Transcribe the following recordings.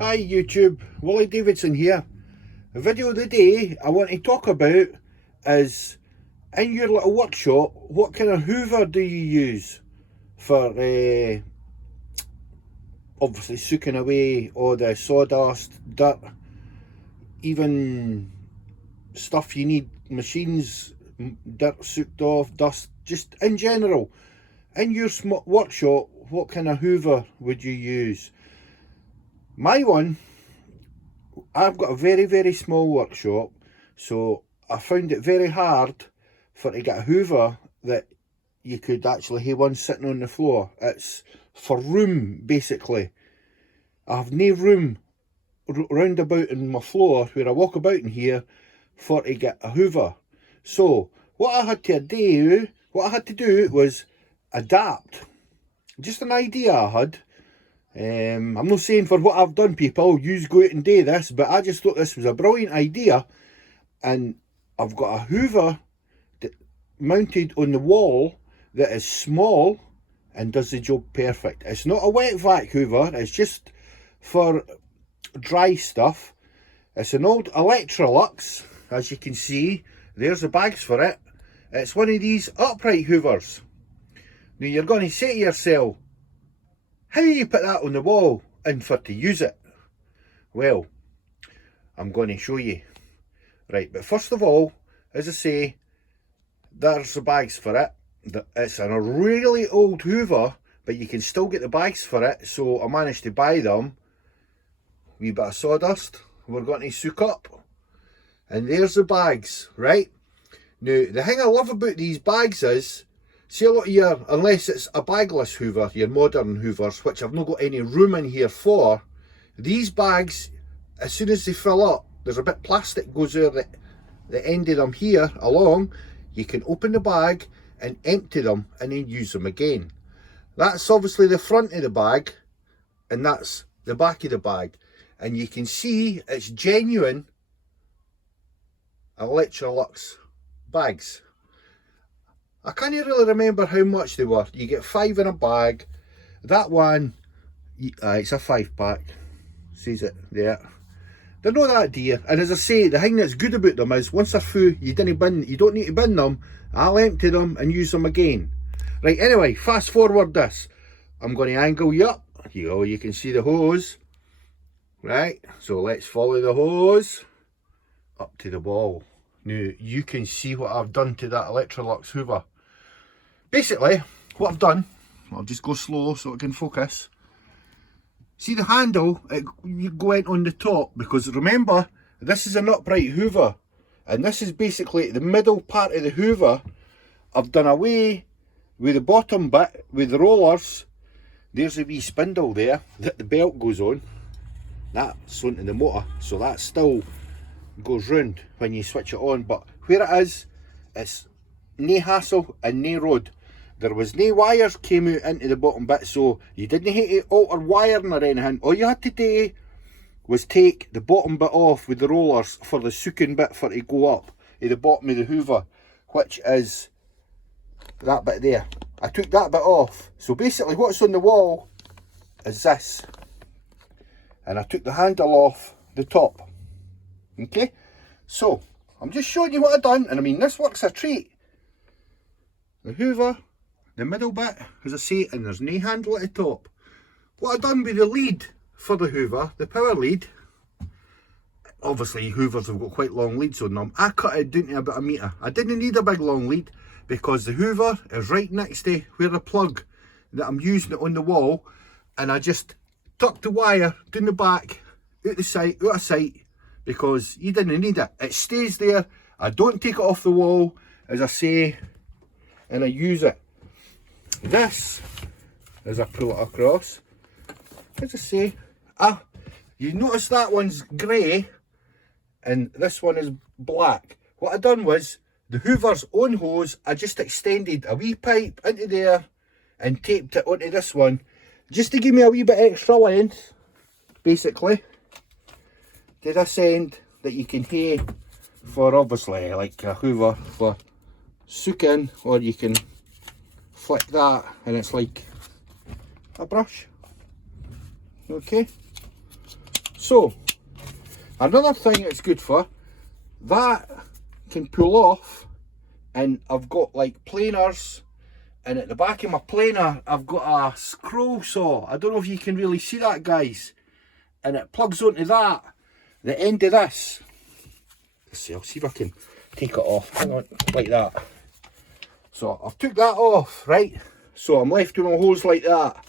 Hi YouTube, Willie Davidson here. The video of the day I want to talk about is, in your little workshop, what kind of hoover do you use for obviously soaking away all the sawdust, dirt, even stuff you need, machines, dirt soaked off, dust, just in general. In your workshop, what kind of hoover would you use? My one, I've got a very small workshop, so I found it very hard to get a hoover that you could actually have one sitting on the floor. It's for room, basically. I have no room round about in my floor where I walk about in here to get a hoover. So what I had to do was adapt. Just an idea I had. I'm not saying for what I've done, people, you go out and do this, but I just thought this was a brilliant idea, and I've got a hoover mounted on the wall that is small and does the job perfect. It's not a wet vac hoover, it's just for dry stuff. It's an old Electrolux, as you can see. There's the bags for it. It's one of these upright hoovers. Now you're going to say to yourself, how do you put that on the wall and for to use it? Well, I'm going to show you. Right, but first of all, as I say, there's the bags for it. It's a really old hoover, but you can still get the bags for it, so I managed to buy them. Wee bit of sawdust we're going to soak up. And there's the bags, right? Now, the thing I love about these bags is, see a lot of your, unless it's a bagless hoover, your modern hoovers, which I've not got any room in here for, these bags, as soon as they fill up, there's a bit of plastic goes there at the end of them here along. You can open the bag and empty them and then use them again. That's obviously the front of the bag, and that's the back of the bag. And you can see it's genuine Electrolux bags. I can't really remember how much they were. You get 5 in a bag. That one, it's a 5-pack. Sees it there. They're not that dear. And as I say, the thing that's good about them is once they're full, you don't need to bin them. I'll empty them and use them again. Right, anyway, fast forward this. I'm going to angle you up. You can see the hose. Right, so let's follow the hose up to the wall. Now, you can see what I've done to that Electrolux hoover. Basically, what I've done, I'll just go slow so it can focus. See the handle, it went on the top, because remember, this is an upright hoover. And this is basically the middle part of the hoover. I've done away with the bottom bit, with the rollers. There's a wee spindle there that the belt goes on. That's onto the motor, so that still goes round when you switch it on, but where it is, it's no hassle and no road. There was no wires came out into the bottom bit, so you didn't have to alter wiring or anything. All you had to do was take the bottom bit off with the rollers for the soaking bit for it to go up at the bottom of the hoover, which is that bit there. I took that bit off, so basically what's on the wall is this, and I took the handle off the top. Okay, so I'm just showing you what I've done, and I mean, this works a treat. The hoover, the middle bit, as I say, and there's no handle at the top. What I've done with the lead for the hoover, the power lead, obviously hoovers have got quite long leads on them. I cut it down to about 1 metre. I didn't need a big long lead because the hoover is right next to where the plug that I'm using it on the wall, and I just tucked the wire down the back, out of sight, because you didn't need it. It stays there. I don't take it off the wall, as I say, and I use it. This, as I pull it across, as I say, you notice that one's grey and this one is black. What I done was, the hoover's own hose, I just extended a wee pipe into there and taped it onto this one, just to give me a wee bit extra length, basically, to this end that you can have for, obviously, like a hoover for soaking, or you can flick that and it's like a brush. Okay, So, another thing it's good for, that can pull off, and I've got like planers, and at the back of my planer I've got a scroll saw. I don't know if you can really see that, guys, and it plugs onto that, the end of this. Let's see, I'll see if I can take it off. Hang on, like that. So I've took that off, right? So I'm left with a hose like that,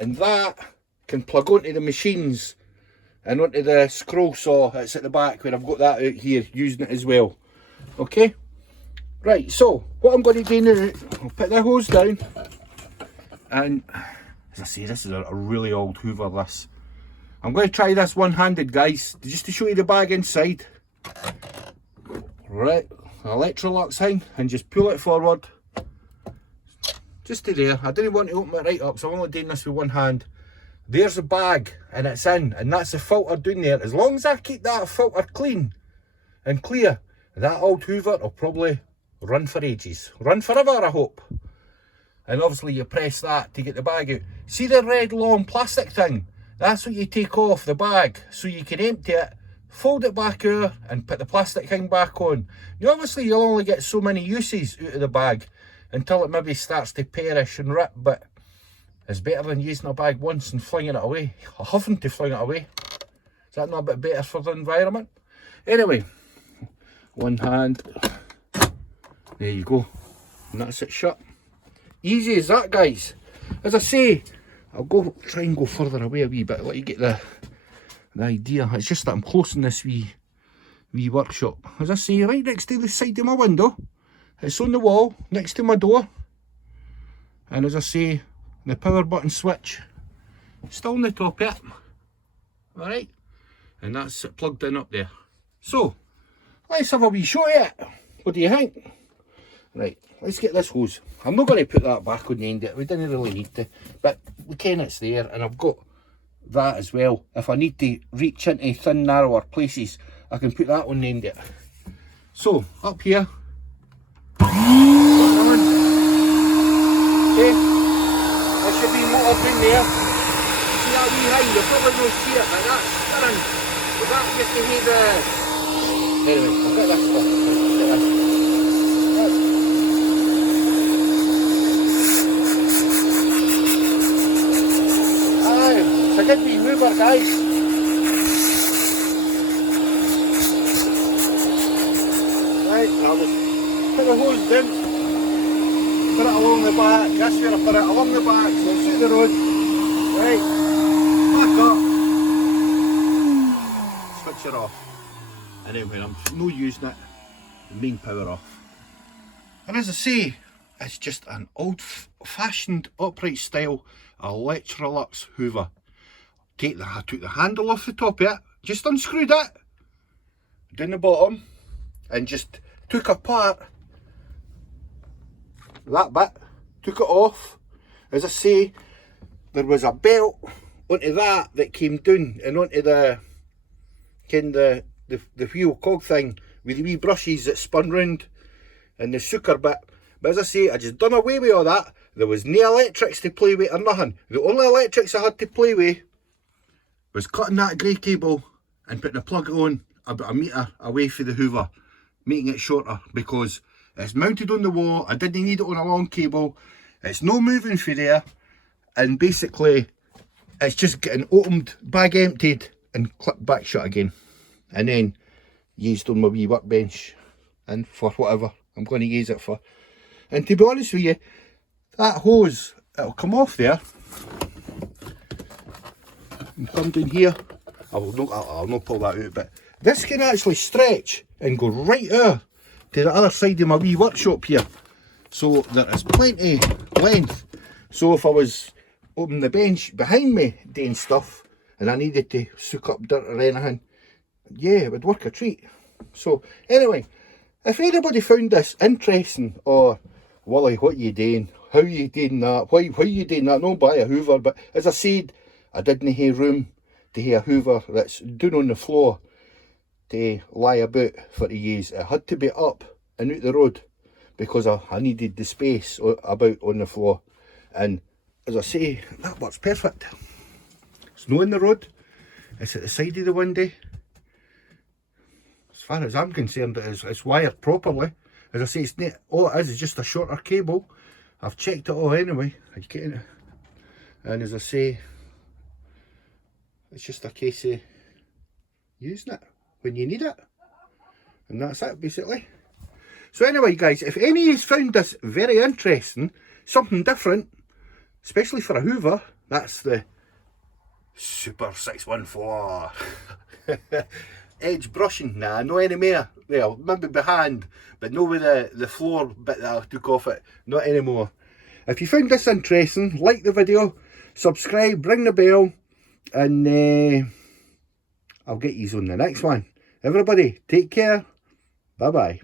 and that can plug onto the machines and onto the scroll saw that's at the back, where I've got that out here using it as well. Okay, right, so what I'm going to do now, I'll put the hose down, and as I say, this is a really old hoover, this. I'm going to try this one-handed, guys, just to show you the bag inside. Right, Electrolux thing, and just pull it forward, just to there. I didn't want to open it right up, so I'm only doing this with one hand. There's the bag, and it's in, and that's the filter down there. As long as I keep that filter clean and clear, that old hoover will probably run for ages. Run forever, I hope. And obviously you press that to get the bag out. See the red long plastic thing? That's what you take off the bag, so you can empty it, fold it back out, and put the plastic thing back on. Now obviously you'll only get so many uses out of the bag until it maybe starts to perish and rip, but it's better than using a bag once and flinging it away, or having to fling it away. Is that not a bit better for the environment? Anyway, one hand, there you go, and that's it shut. Easy as that, guys. As I say, I'll try and go further away a wee bit, let you get the idea. It's just that I'm closing this wee workshop. As I say, right next to the side of my window. It's on the wall, next to my door. And as I say, the power button switch, still on the top of it. Alright, and that's it plugged in up there. So, let's have a wee shot at it. What do you think? Right, let's get this hose. I'm not going to put that back on the end of it, we didn't really need to, but we can, it's there, and I've got that as well. If I need to reach into thin, narrower places, I can put that on the end of it. So, up here, okay, there should be motor in there. See that wee hang, you probably don't see it, but that's spinning. But that used to be the... Anyway, I'll get this off. Aye, it's a good wee hoover, guys. Right, I'll just put the hose down, put it along the back. That's where I put it, along the back, so it's through the road. Right, back up, switch it off, and then when I'm no using it, the main power off. And as I say, it's just an old-fashioned upright style Electrolux hoover. I took the handle off the top of it, just unscrewed it down the bottom, and just took apart that bit, took it off. As I say, there was a belt onto that came down and onto the wheel cog thing with the wee brushes that spun round and the sucker bit. But as I say, I just done away with all that. There was no electrics to play with or nothing. The only electrics I had to play with was cutting that grey cable and putting the plug on about a metre away from the hoover, making it shorter, because it's mounted on the wall. I didn't need it on a long cable. It's no moving through there, and basically it's just getting opened, bag emptied, and clipped back shut again, and then used on my wee workbench and for whatever I'm going to use it for. And to be honest with you, that hose, it'll come off there and come down here. I'll not pull that out, but this can actually stretch and go right out to the other side of my wee workshop here, so there is plenty length. So if I was opening the bench behind me doing stuff and I needed to soak up dirt or anything, yeah, it would work a treat. So anyway, if anybody found this interesting, or Wally, what you doing, how you doing that, why you doing that, no buy a hoover. But as I said, I didn't have room to have a hoover that's down on the floor to lie about for to use. It had to be up and out the road because I needed the space about on the floor. And as I say, that works perfect. It's not in the road, It's at the side of the window. As far as I'm concerned, it's wired properly. As I say, it's not, all it is just a shorter cable. I've checked it all anyway. And as I say, it's just a case of using it when you need it. And that's it, basically. So anyway, guys, if any of you found this very interesting, something different, especially for a hoover, that's the Super 614. Edge brushing, nah, no anymore. Well, maybe behind, but no with the floor bit that I took off it, not anymore. If you found this interesting, like the video, subscribe, ring the bell, and I'll get you on the next one. Everybody, take care. Bye-bye.